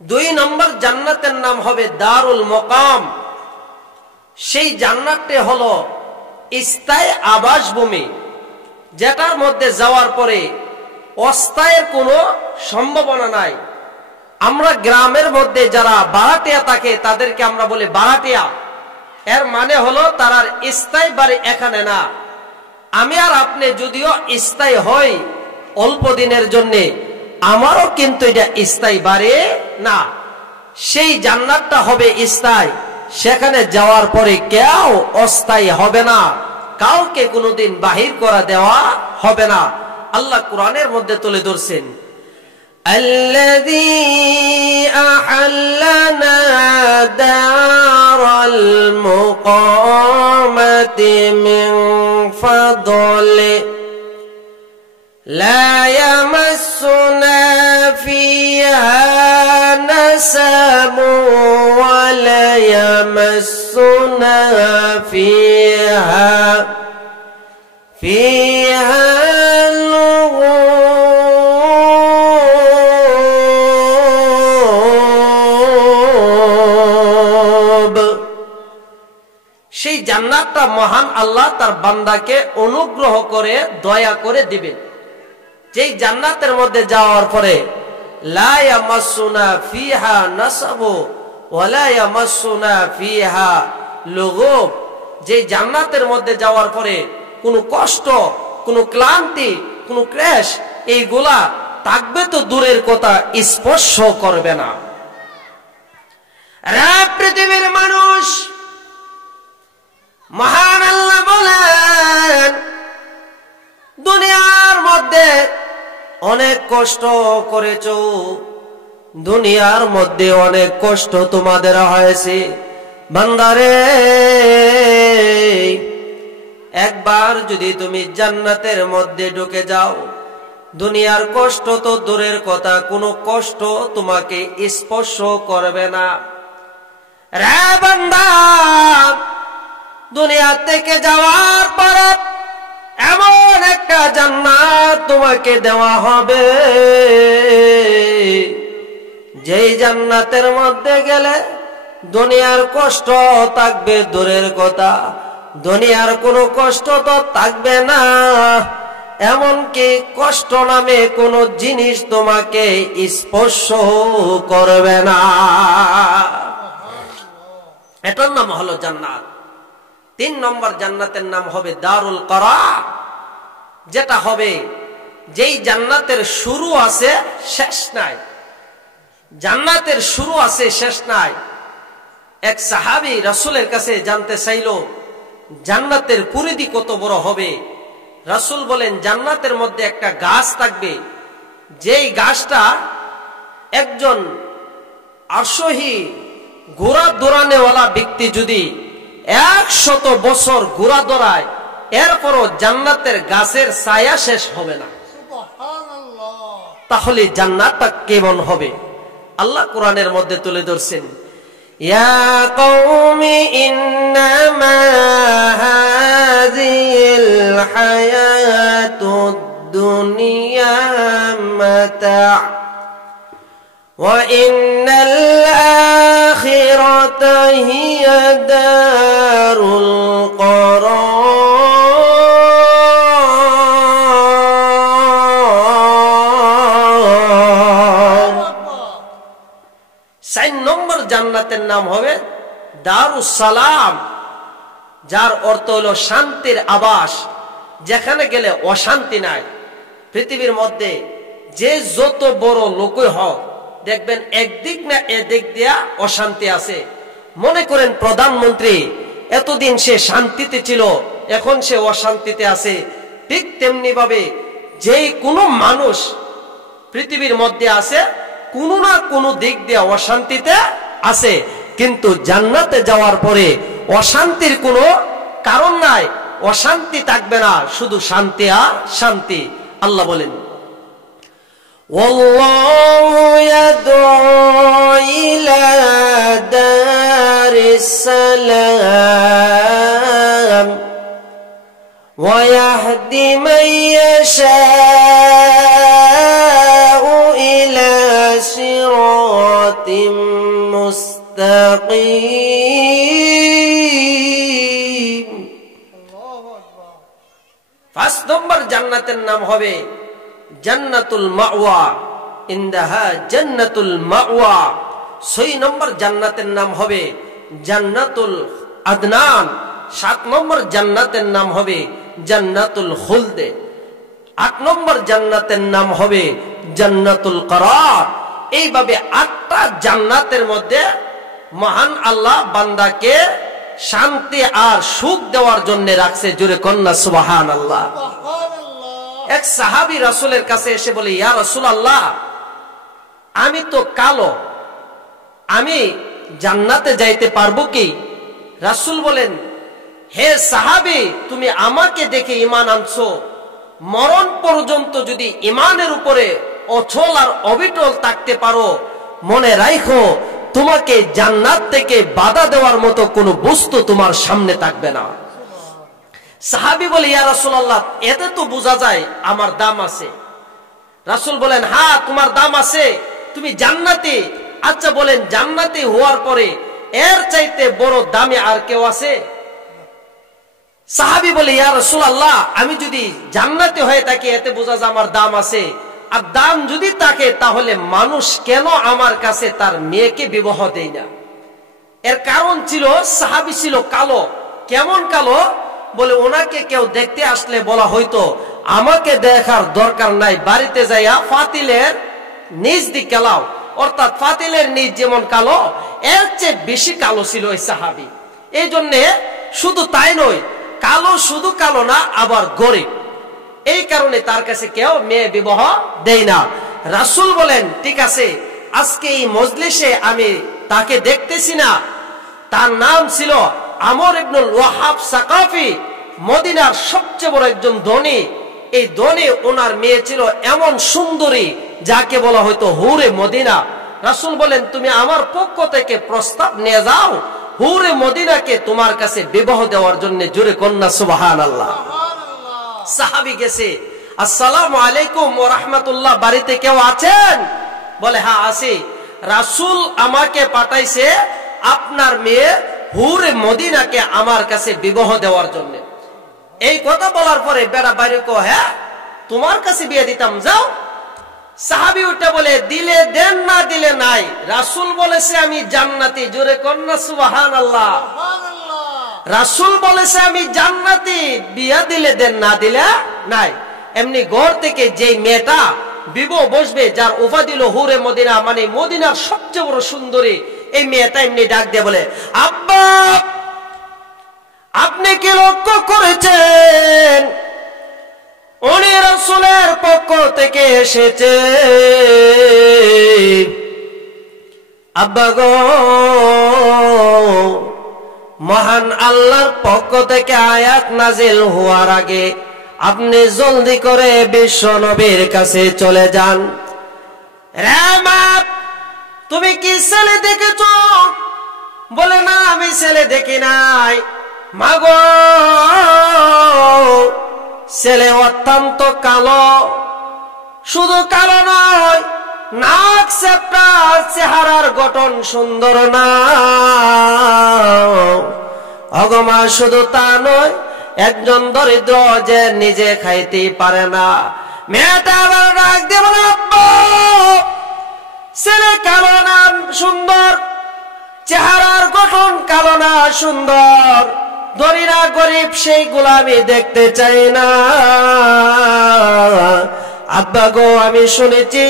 দুই নম্বর জান্নাতের নাম হবে দারুল মুকাম। সেই জান্নাতটি হলো স্থায়ী আবাসভূমি, যেটার মধ্যে যাওয়ার পরে অস্থায়ের কোনো সম্ভাবনা নাই। আমরা গ্রামের মধ্যে যারা ভাড়াটিয়া থাকে তাদেরকে আমরা বলি ভাড়াটিয়া। এর মানে হলো তার স্থায়ী বাড়ি এখানে না। আমি আর আপনি যদিও স্থায়ী হই অল্প দিনের জন্য, আমারও কিন্তু এটা স্থায়ী বাড়ি না। সেই জান্নাতটা হবে স্থায়ী, সেখানে যাওয়ার পরে কেউ অস্থায়ী হবে না, কাউকে কোনোদিন বাহির করা দেওয়া হবে না। আল্লাহ কোরআনের মধ্যে তুলে ধরছেন, আল্লাযী আহাল্লানা দারাল মুকামাতি মিন ফাদলি লা ইয়ামাসসুনা ফিহা নাসাবু ওয়া লা ইয়ামাসসুনা ফিহা সেই জান্নাতটা মহান আল্লাহ তার বান্দাকে অনুগ্রহ করে দয়া করে দিবেন। যেই জান্নাতের মধ্যে যাওয়ার পরে লা ইয়ামাসসুনা ফিহা নাসাবু ওয়া লা ইয়ামাসসুনা ফিহা লুগুব। যেই জান্নাতের মধ্যে যাওয়ার পরে কোনো কষ্ট, কোনো ক্লান্তি, কোনো ক্লেশ এইগুলা থাকবে তো দূরের কথা, স্পর্শ করবে না। পৃথিবীর মানুষ, মহান আল্লাহ বলেন, দুনিয়ার মধ্যে অনেক কষ্ট করেছ, দুনিয়ার মধ্যে অনেক কষ্ট তোমাদের হয়েছে। বান্দারে, একবার যদি তুমি জান্নাতের মধ্যে ঢুকে যাও, দুনিয়ার কষ্ট তো দূরের কথা, কোনো কষ্ট তোমাকে স্পর্শ করবে না। রে বান্দা, দুনিয়া থেকে যাওয়ার পরে এমন একটা জান্নাত তোমাকে দেওয়া হবে, যেই জান্নাতের মধ্যে গেলে দুনিয়ার কষ্ট থাকবে দূরের কথা, দুনিয়ার কোনো কষ্ট তো থাকবে না। এমনকি কষ্ট নামে কোনো জিনিস তোমাকে স্পর্শ করবে না। এটার নাম হলো জান্নাত। 3 নম্বর জান্নাতের নাম হবে দারুল করার, যেটা হবে যেই জান্নাতের শুরু আছে শেষ নাই। জান্নাতের শুরু আছে শেষ নাই। এক সাহাবী রাসূলের কাছে জানতে চাইল জান্নাতের পরিধি কত বড় হবে। রাসূল বলেন, জান্নাতের মধ্যে একটা গাছ থাকবে, যেই গাছটা একজন আরোহী ঘোড়া দৌড়ানেওয়ালা ব্যক্তি যদি 100 বছর ঘোড়া দৌড়ায়, এরপরও জান্নাতের গাছের ছায়া শেষ হবে না। তাহলে জান্নাতটা কেমন হবে? আল্লাহ কোরআনের মধ্যে তুলে ধরছেন, ইয়া কওমি ইন্নামা হাযিহিল হায়াতুদ দুনিয়া মাতা' ওয়া ইন্নাল আখিরাতা হিয়া দারুল করার। 4 নম্বর জান্নাতের নাম হবে দারুস সালাম, যার অর্থ হলো শান্তির আবাস, যেখানে গেলে অশান্তি নাই। পৃথিবীর মধ্যে যে যত বড় লোকই হোক, দেখবেন একদিক না এদিক দিয়া অশান্তি আছে। মনে করেন প্রধানমন্ত্রী, এতদিন সে শান্তিতে ছিল, এখন সে অশান্তিতে আছে। ঠিক তেমনি ভাবে যে কোনো মানুষ পৃথিবীর মধ্যে আছে, কোনো না কোনো দিক দিয়ে অশান্তিতে আছে। কিন্তু জান্নাতে যাওয়ার পরে অশান্তির কোনো কারণ নাই, অশান্তি থাকবে না, শুধু শান্তি আর শান্তি। আল্লাহ বলেন, ওয়াল্লাহু ইয়াদউ ইলা দারিস সালাম ওয়া ইয়াহদি মান ইয়াশাউ ইলা সিরাত সিরাতিম মুস্তাকিম। 5 নম্বর জান্নাতের নাম হবে জান্নাতুল মাওয়া, ইনদাহা জান্নাতুল মাওয়া। 6 নম্বর জান্নাতের নাম হবে জান্নাতুল আদনান। 7 নম্বর জান্নাতের নাম হবে জান্নাতুল খুলদে। 8 নম্বর জান্নাতের নাম হবে জান্নাতুল করার। এইভাবে 8টা জান্নাতের মধ্যে মহান আল্লাহ বান্দাকে শান্তি আর সুখ দেওয়ার জন্য রাখছে। জোরে কন্যা সুবহানাল্লাহ। এক সাহাবী রাসূলের কাছে এসে বলে, ইয়া রাসূলুল্লাহ, আমি তো কালো, আমি জান্নাতে যাইতে পারবো কি? রাসূল বলেন, হে সাহাবী, তুমি আমাকে দেখে ঈমান আনছো, মরণ পর্যন্ত যদি ঈমানের উপরে অচল আর অবিচল থাকতে পারো, মনে রাখো তোমাকে জান্নাত থেকে বাধা দেওয়ার মতো কোনো বস্তু তোমার সামনে থাকবে না। সাহাবী বলে, ইয়া রাসূলুল্লাহ, এতে তো বোঝা যায় আমার দাম আছে। রাসূল বলেন, হ্যাঁ তোমার দাম আছে, তুমি জান্নাতি। আচ্ছা বলেন, জান্নাতি হওয়ার পরে এর চাইতে বড় দামি আর কেউ আছে? সাহাবী বলে, ইয়া রাসূলুল্লাহ, আমি যদি জান্নাতি হয়ে থাকি এতে বোঝা যায় আমার দাম আছে। আর দাম যদি থাকে তাহলে মানুষ কেন আমার কাছে তার মেয়েকে বিবাহ দেয় না? এর কারণ ছিল, সাহাবী ছিল কালো। কেমন কালো? বলে, ওনাকে কেউ দেখতে আসলে বলা হয়তো আমাকে দেখার দরকার নাই, বাড়িতে যাইয়া ফাতিলের নিচ দিক গেলাও। অর্থাৎ ফাতিলের নিচ যেমন কালো, এর চেয়ে বেশি কালো ছিল ওই সাহাবী। এই জন্যে শুধু তাই নয়, কালো শুধু কালো না, আবার গরিব। এই কারণে তার কাছে কেউ মেয়ে বিবাহ দেয় না। রাসূল বলেন, ঠিক আছে, আজকে এই মজলিসে আমি তাকে দেখতেছি না। তার নাম ছিল আমর ইবনুল ওয়াহাব সাকাফি, মদিনার সবচেয়ে বড় একজন ধনী। এই ধনী ওনার মেয়ে ছিল এমন সুন্দরী যাকে বলা হয়তো হুরে মদিনা। রাসূল বলেন, তুমি আমার পক্ষ থেকে প্রস্তাব নিয়ে যাও, হুরে মদিনাকে তোমার কাছে বিবাহ দেওয়ার জন্য। জোরে কন্যা সুবহানাল্লাহ। সাহাবী গেছে, আসসালামু আলাইকুম ওয়া রাহমাতুল্লাহ, বাড়িতে কেউ আছেন? বলে, হ্যাঁ আছি। রাসূল আমাকে পাঠাইছে আপনার মেয়ে হুরে মদিনাকে আমার কাছে বিবাহ দেওয়ার জন্য। এই কথা বলার পরে বেড়া বাইরে কো, হ্যাঁ তোমার কাছে বিয়ে দিতাম, যাও। সাহাবী উঠে বলে, দিলে দেন, না দিলে নাই। রাসূল বলেছে আমি জান্নাতি। জোরে কন্যা সুবহানাল্লাহ। রাসূল বলেছে আমি জান্নাতি, বিয়া দিলে দেন, না দিলে নাই। এমনি ঘর থেকে যে মেয়েটা বিবাহ বসবে, যার উপাধি দিল হুরে মদিনা, মানে মদিনার সবচেয়ে বড় সুন্দরী, এই মেয়েটা এমনি ডাক দিয়ে বলে, আব্বা আপনি কি লক্ষ্য করেছেন উনি রাসূলের পক্ষ থেকে এসেছে? আব্বা গো, মহান আল্লাহর পক্ষ থেকে আয়াত নাজিল হওয়ার আগে আপনি জলদি করে বিশ্ব নবীর কাছে চলে যান। রে মা, তুমি কি ছেলে দেখেছো? বলে, না আমি ছেলে দেখি নাই। মাগো, ছেলে অত্যন্ত কালো, শুধু কালো নয়, নাক চেপটা, চেহারার গঠন সুন্দর না। অগমা, শুধু তা নয়, একজন দরিদ্র যে নিজে খাইতে পারে না। মেয়েটা আবার ডাক দিয়ে বলে, আব্বা ছেলে কালো না সুন্দর, চেহারার গঠন কালো না সুন্দর, ধনীরা গরিব সেইগুলো আমি দেখতে চাই না। আব্বা গো, আমি শুনেছি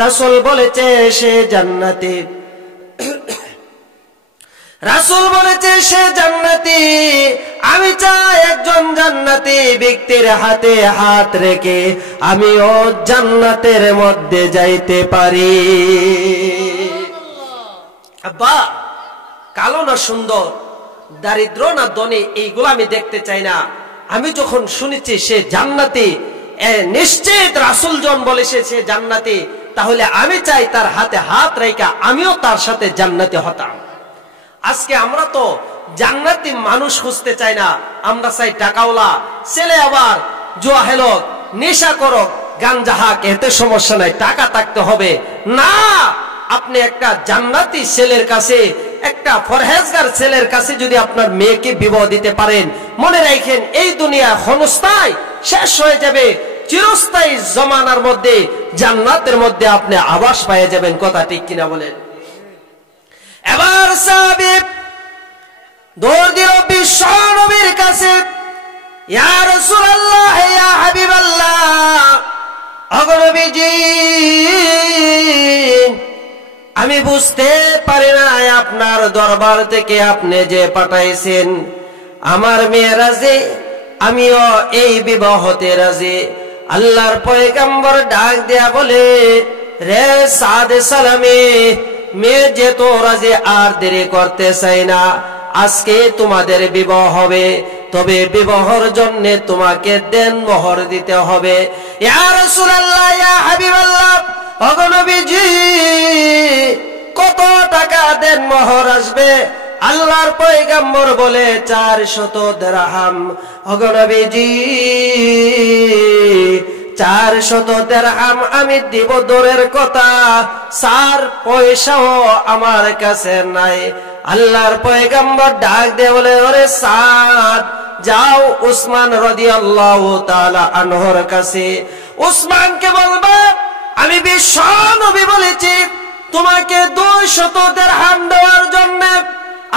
রাসূল বলেছে সে জান্নাতি। রাসূল বলেছে সে জান্নাতি। আমি চাই একজন জান্নাতি ব্যক্তির হাতে হাত রেখে আমিও জান্নাতের মধ্যে যাইতে পারি। আব্বা, কালো না সুন্দর, দারিদ্র না ধনী, এইগুলো আমি দেখতে চাই না। আমি যখন শুনেছি সে জান্নাতি, নিশ্চিত রাসূল জন বলেছে সে জান্নাতি, তাহলে আমি চাই তার হাতে হাত রেখে আমিও তার সাথে জান্নাতি হতাম। আজকে আমরা তো জান্নাতি মানুষ খুঁজতে চাই না, আমরা চাই টাকাওয়ালা ছেলে, আবার জুয়া খেলক, নেশা করক, গাঞ্জা হাক, এতে সমস্যা নাই, টাকা থাকতে হবে না। আপনি একটা জান্নাতি ছেলের কাছে, একটা ফরহেজগার ছেলের কাছে যদি আপনার মেয়েকে বিবাহ দিতে পারেন, মনে রাখেন এই দুনিয়া ক্ষণস্থায়ী, শেষ হয়ে যাবে। চিরস্থায়ী জমানার মধ্যে জান্নাতের মধ্যে আপনি আবাস পেয়ে যাবেন। কথা ঠিক কিনা বলেন? এবার সাহাবী দৌড় দিল বিশ্ব নবীর কাছে, ইয়া রাসূলুল্লাহ, ইয়া হাবিবাল্লাহ, ওগো নবীজি, আমি বুঝতে পারি না আপনার দরবার থেকে আপনি যে পাঠাইছেন, আমার মেয়ে রাজি, আমিও এই বিবাহতে রাজি। আল্লাহর পয়গম্বর ডাক দেয়া বলে, রে সাদ সালামে, মেয়ে যে তো রাজি, আর দেরি করতে চাই না, আজকে তোমাদের বিবাহ হবে, তবে বিবাহের জন্য তোমাকে দেন মোহর দিতে হবে। ইয়া রাসূলুল্লাহ, ইয়া হাবিবাল্লাহ, ওগো নবীজি, কত টাকা দেন মোহর আসবে? আল্লাহর পয়গম্বর বলে 400 দিরহাম। ওগো নবীজি, 400 দিরহাম আমি দিব দূরের কথা, 4 পয়সাও আমার কাছে নাই। আল্লাহর পয়গম্বর ডাক দিয়ে বলে, ওরে সাদ, যাও উসমান রাদিয়াল্লাহু তাআলা আনহুর কাছে, উসমানকে বলবা আমি বিশ্ব নবী বলেছি তোমাকে 200 দিরহাম দেওয়ার জন্য।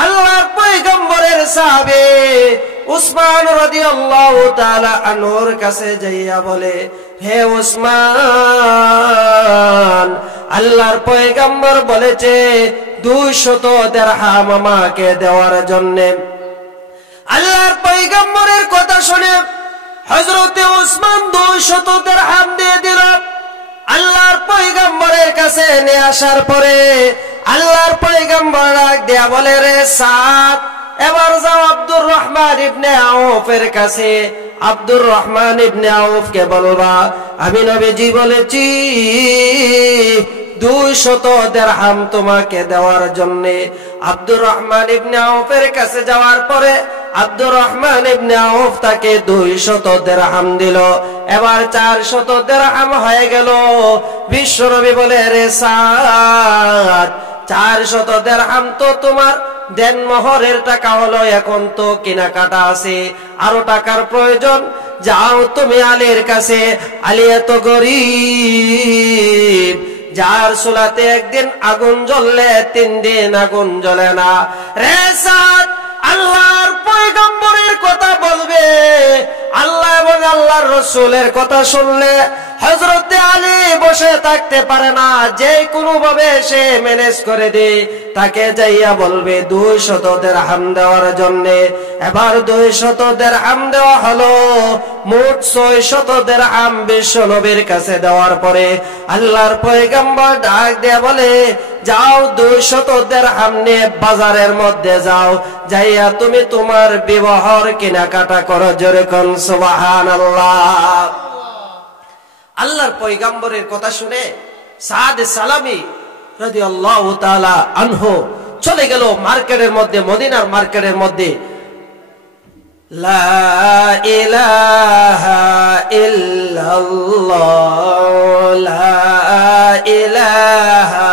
আল্লাহর পয়গম্বরের সাহাবী উসমান রাদিয়াল্লাহু তাআলা আনহুর কাছে যাইয়া বলে, হে উসমান, আল্লাহর পয়গম্বর বলেছে 200 দিরহাম আমাকে দেওয়ার জন্য। আল্লাহর পয়গম্বরের কথা শুনে হযরতে উসমান 200 দিরহাম দিয়ে দিল। আল্লাহর পয়গম্বরের কাছে নিয়ে আসার পরে আল্লাহর পয়গম্বর ডাক দেয়া বলে, রে সাদ, এবার যাও আব্দুর রহমান ইবনে আউফের কাছে। আব্দুর রহমান ইবনে আউফকে বলবা আমি নবীজি বলেছি 200 দিরহাম তোমাকে দেওয়ার জন্য। আব্দুর রহমান ইবনে আউফের কাছে যাওয়ার পরে আব্দুর রহমান ইবনে আউফ তাকে 200 দিরহাম দিল। এবার 400 দিরহাম হয়ে গেল। বিশ্বনবী বলে, রে সাদ, 400 দিরহাম তো তোমার দেন মোহরের টাকা হলো, এখন তো কেনাকাটা আছে, আরো টাকার প্রয়োজন। যাও তুমি আলীর কাছে, আলী এত গরীব, যার চুলাতে একদিন আগুন জ্বললে 3 দিন আগুন জ্বলে না। রে সাদ, আল্লাহর পয়গম্বরের কথা বলবে, আল্লাহ এবং আল্লাহর রাসূলের কথা শুনলে হযরতে আলী বসে থাকতে পারে না, যে কোনো ভাবে সে ম্যানেজ করে দেয়। তাকে যাইয়া বলবে 200 দিরহাম দেওয়ার জন্য। এবার 200 দিরহাম দেওয়া হলো, মোট 600 দিরহাম বিশ্ব নবীর কাছে দেওয়ার পরে আল্লাহর পয়গম্বর ডাক দিয়ে বলে, যাও 200 দিরহাম নিয়ে বাজারের মধ্যে যাও, যাইয়া তুমি তোমার বিবাহর কেনাকাটা করো। জোরে কোন সুবহানাল্লাহ। আল্লাহর পয়গম্বরের কথা শুনে সাদ সালামি রাদিয়াল্লাহু তাআলা আনহু চলে গেল মার্কেটের মধ্যে, মদিনার মার্কেটের মধ্যে। লা ইলাহা ইল্লাল্লাহ, লা ইলাহা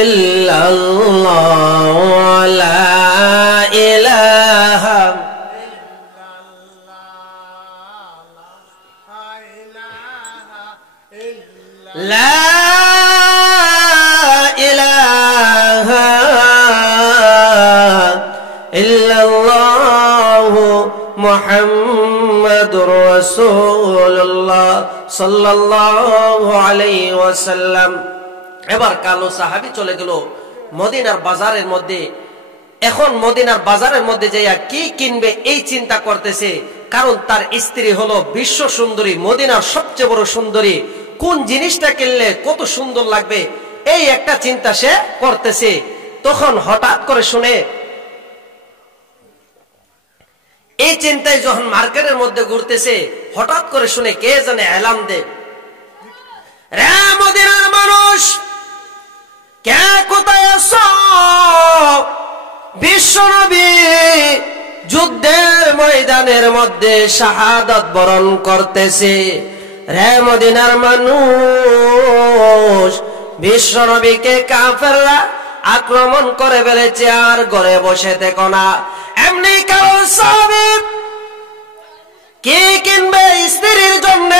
ইল্লাল্লাহ, লা ইলাহা লা ইলাহা ইল্লাল্লাহু মুহাম্মাদুর রাসূলুল্লাহ সাল্লাল্লাহু আলাইহি ওয়াসাল্লাম। এবার কালো সাহাবী চলে গেল মদিনার বাজারের মধ্যে। এখন মদিনার বাজারের মধ্যে যাইয়া কি কিনবে এই চিন্তা করতেছে, কারণ তার স্ত্রী হলো বিশ্ব সুন্দরী, মদিনার সবচেয়ে বড় সুন্দরী। কোন জিনিসটা কিনলে কত সুন্দর লাগবে এই একটা চিন্তা সে করতেছে। তখন হঠাৎ করে শুনে, এই চিন্তায় যখন মার্কেটের মধ্যে ঘুরতেছে, হঠাৎ করে শুনে কে জানে এলান দে, রে মদিনার মানুষ, কে কোথায় আছো? বিশ্বনবী যুদ্ধের ময়দানের মধ্যে শাহাদাত বরণ করতেছে। রে মদিনার মানুষ, বিশ্বনবীকে কাফেররা আক্রমণ করে ফেলেছে, আর ঘরে বসে থেকো না। এমনি কারণ সাহাবী কি কিনবে স্ত্রীর জন্য,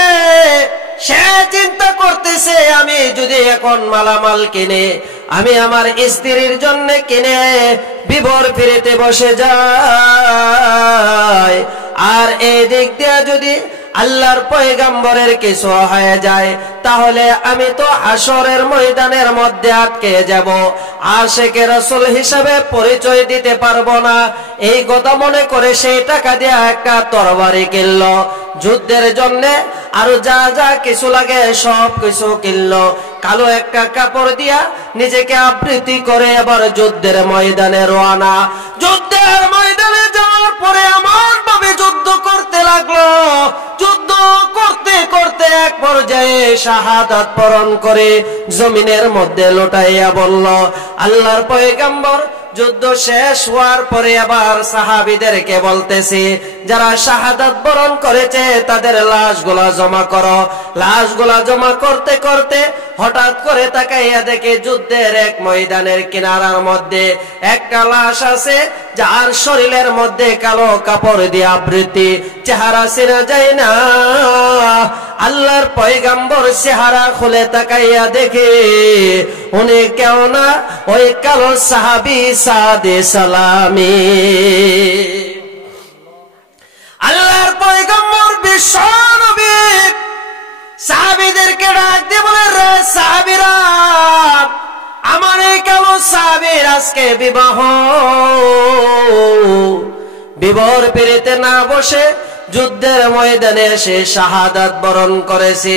সে চিন্তা করতেছে আমি যদি এখন মালামাল কিনে আমি আমার স্ত্রীর জন্য কিনে বিবর ফিরেতে বসে যাই, আর এই দিক দিয়ে যদি আল্লাহর পয়গম্বরের কিছু হয়ে যায় তাহলে আমি তো হাসরের ময়দানের মধ্যে আটকে যাব, আশিকে রাসূল হিসেবে পরিচয় দিতে পারবো না। এই কথা মনে করে সেই টাকা দিয়ে একটা তরবারি কিনলো যুদ্ধের জন্য, আর যা যা কিছু লাগে সব কিছু কিনলো। কালো একটা কাপড় দিয়া নিজেকে আবৃত্তি করে আবার যুদ্ধের ময়দানে রওনা। যুদ্ধের ময়দানে যাওয়ার পরে এমন ভাবে যুদ্ধ করতে লাগলো, যুদ্ধ করতে করতে এক পর্যায়ে শাহাদাত বরণ করে জমিনের মধ্যে লুটাইয়া বলল। আল্লাহর পয়গম্বর যুদ্ধ শেষ হওয়ার পরে আবার সাহাবীদেরকে বলতেছে, যারা শাহাদাত বরণ করেছে তাদের লাশগুলা জমা করো। লাশগুলা জমা করতে করতে হঠাৎ করে তাকাইয়া দেখে যুদ্ধের এক ময়দানের কিনারার মধ্যে একটা লাশ আছে, যার শরীরের মধ্যে কালো কাপড় দিয়ে আবৃত্তি, চেহারা চেনা যায় না। আল্লাহর পয়গম্বর চেহারা খুলে তাকাইয়া দেখে উনি কেউ না, ওই কালো সাহাবী সাদে সালামি। আল্লাহর পয়গম্বর বিশ্বনবী সাহাবীদেরকে ডাক দিয়ে বলে, রে সাহাবীরা, আমার এই কালো সাহাবীর আজকে বিবাহ, বিবর পেরেতে না বসে যুদ্ধের ময়দানে এসে শাহাদাত বরণ করেছে।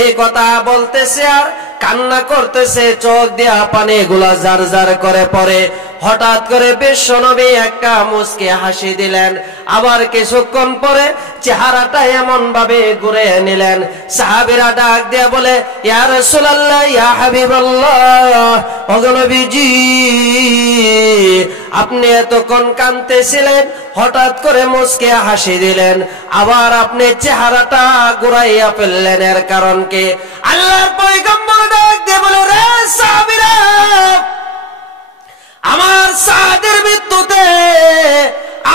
এই কথা বলতেছে আর কান্না করতেছে, চোখ দিয়া পানি গুলা জার জার করে পড়ে। হঠাৎ করে বিশ্বনবী একটা মুচকি হাসি দিলেন, আবার কিছুক্ষণ পরে চেহারাটা এমন ভাবে ঘুরে নিলেন। সাহাবীরা ডাক দিয়ে বলে, ইয়া রাসূলুল্লাহ, ইয়া হাবিবাল্লাহ, ওগো নবীজি, আপনি এতক্ষণ কাঁদতেছিলেন, হঠাৎ করে মুচকি হাসি দিলেন, আবার আপনি চেহারাটা ঘুরাইয়া ফেললেন, এর কারণ কি? আল্লাহর পয়গম্বর ডাক দিয়ে বলে, রে সাহাবীরা, আমার সাদের মৃত্যুতে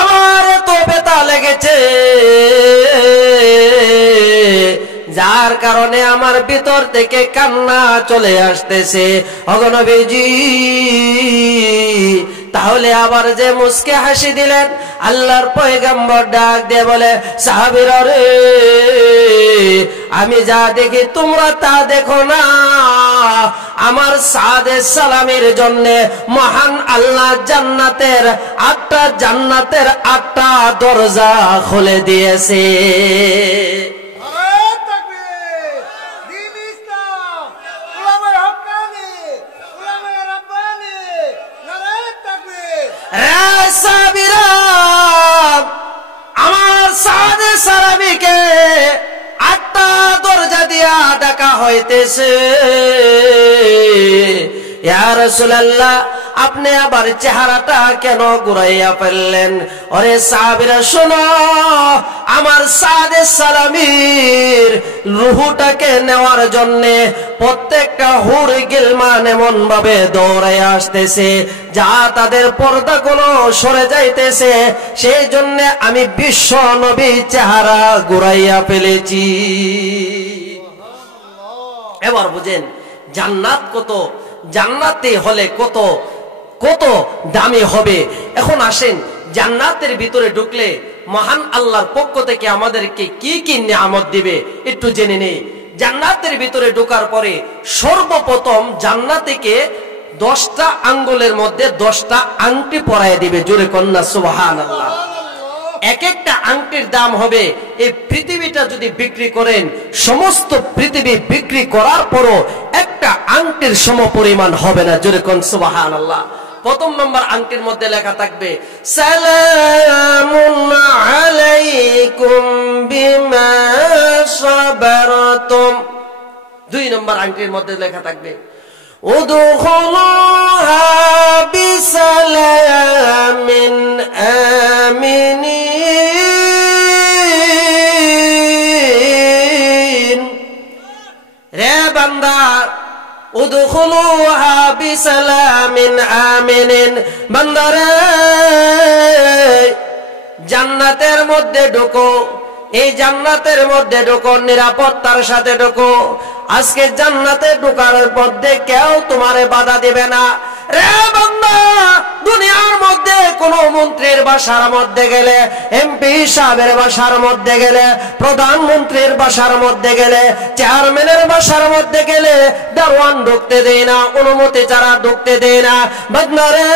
আমার এত ব্যথা লেগেছে, যার কারণে আমার ভিতর থেকে কান্না চলে আসতেছে। ওগো নবীজি, তাহলে আবার যে মুচকি হাসি দিলেন, আল্লাহর পয়গম্বর ডাক দিয়ে বলে, সাহাবীরা রে, আমি যা দেখি তোমরা তা দেখো না। আমার সাদে সালামের জন্য মহান আল্লাহ জান্নাতের 8টা জান্নাতের 8টা দরজা খুলে দিয়েছে। আমার সাদে সালামীকে 8টা দরজা দিয়া ডাকা হইতেছে। ইয়া রাসূলুল্লাহ, আপনি আবার চেহারাটা কেন ঘুরাইয়া ফেললেন? ওরে সাহাবীরা শোনো, আমার সাদে সালামীর রূহটাকে নেওয়ার জন্য প্রত্যেকটা হুর গিলমান এমন ভাবে দৌড়াই আসতেছে, যা তাদের পর্দাগুলো সরে যাইতেছে, সেই জন্য আমি বিশ্ব নবী চেহারা ঘুরাইয়া ফেলেছি। এবার বুঝেন জান্নাত কত, জান্নাতে হলে কত কত দামি হবে। এখন আসেন, জান্নাতের ভিতরে ঢুকলে মহান আল্লাহর পক্ষ থেকে আমাদেরকে কি কি নিয়ামত দিবে একটু জেনে নেই। জান্নাতের ভিতরে ঢোকার পরে সর্বপ্রথম জান্নাতীকে 10টা আঙ্গুলের মধ্যে 10টা আংটি পরায় দিবে। জোরে কন্যা সুবহানাল্লাহ। এক একটা আংটির দাম হবে, এই পৃথিবীটা যদি বিক্রি করেন, সমস্ত পৃথিবী বিক্রি করার পরও একটা আংটির সমপরিমাণ হবে না। জোরে কোন সুবহানাল্লাহ। প্রথম নম্বর আংটির মধ্যে লেখা থাকবে সালামুন আলাইকুম বিমা সাবারতুম। 2 নম্বর আংটির মধ্যে লেখা থাকবে উদখুলুহা বিসালামিন আমিনিন। রে বান্দা, উদখুলুহা বিসালামিন আমিনিন, বান্দারে জান্নাতের মধ্যে ঢোকো, এই জান্নাতের মধ্যে ঢোকো, নিরাপত্তার সাথে ঢোকো। আজকে জান্নাতে ঢোকার মধ্যে কেউ তোমারে বাধা দিবে না। রে বান্দা, দুনিয়ার মধ্যে কোন মন্ত্রীর বাসার মধ্যে গেলে, এমপি সাহেবের বাসার মধ্যে গেলে, প্রধানমন্ত্রীর বাসার মধ্যে গেলে, চেয়ারম্যানের বাসার মধ্যে গেলে দারোয়ান ঢুকতে দেয় না, অনুমতি ছাড়া ঢুকতে দেয় না। বান্দা রে,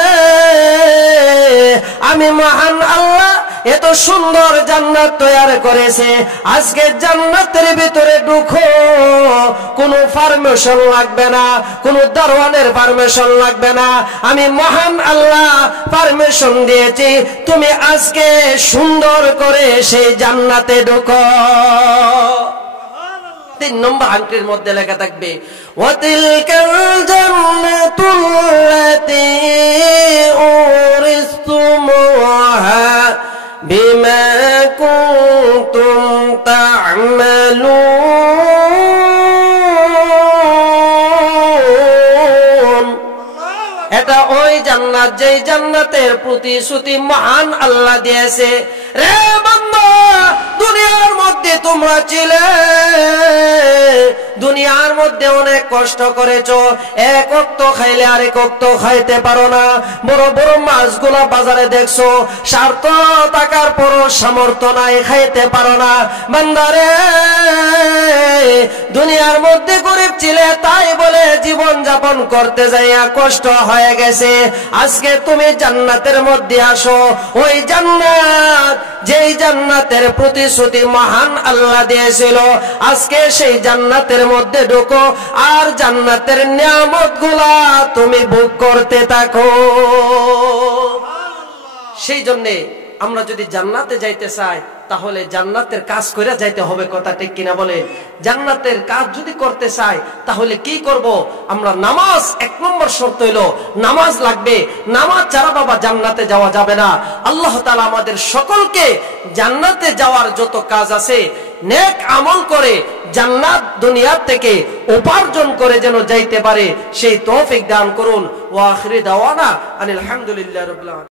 আমি মহান আল্লাহ এত সুন্দর জান্নাত তৈরি করেছে। আজকে জান্নাতের ভিতরে ঢুকো, কোনো পারমিশন লাগবে না, কোনো দারোয়ানের পারমিশন লাগবে না। আমি মহান আল্লাহ পারমিশন দিয়েছি, তুমি আজকে সুন্দর করে সেই জান্নাতে ঢুকো। 3 নম্বর আংটির মধ্যে লেখা থাকবে, ওয়াতিলকাল জান্নাতুল্লাতী উরিসতুমুহা বিমা কুনতুম তা'মালুন। এটা ওই জান্নাত যেই জান্নাতের প্রতিশ্রুতি মহান আল্লাহ দিয়েছে। রে বান্দা, দুনিয়ার মধ্যে তোমরা ছিলে, দুনিয়ার মধ্যে অনেক কষ্ট করেছো, এক ওয়াক্ত খাইলে আরেক ওয়াক্ত খাইতে পারো না। বড় বড় মাছগুলা বাজারে দেখছো, 7 টাকার পরও সামর্থ্য নাই, খাইতে পারো না। বান্দারে, দুনিয়ার মধ্যে গরিব ছিলে, তাই বলে জীবন যাপন করতে যাইয়া কষ্ট হয়ে গেছে। আজকে তুমি জান্নাতের মধ্যে আসো, ওই জান্নাত যেই জান্নাতের প্রতিশ্রুতি মহান আল্লাহ দিয়েছিল, আজকে সেই জান্নাতের মধ্যে ঢোকো, আর জান্নাতের নিয়ামত গুলা তুমি ভোগ করতে থাকো। সেই জন্যে আমরা যদি জান্নাতে যাইতে চাই, তাহলে জান্নাতের কাজ করে যাইতে হবে। কথা ঠিক কিনা বলে? জান্নাতের কাজ যদি করতে চাই, তাহলে কি করব? আমরা নামাজ, 1 নম্বর শর্ত হইল নামাজ লাগবে। নামাজ ছাড়া বাবা জান্নাতে যাওয়া যাবে না। আল্লাহ তাআলা আমাদের সকলকে জান্নাতে যাওয়ার যত কাজ আছে নেক আমল করে জান্নাত দুনিয়া থেকে উপার্জন করে যেন যাইতে পারে, সেই তৌফিক দান করুন। ওয়া আখিরি দাওয়ানা আনিল হামদুলিল্লাহি রাব্বিল আলামিন।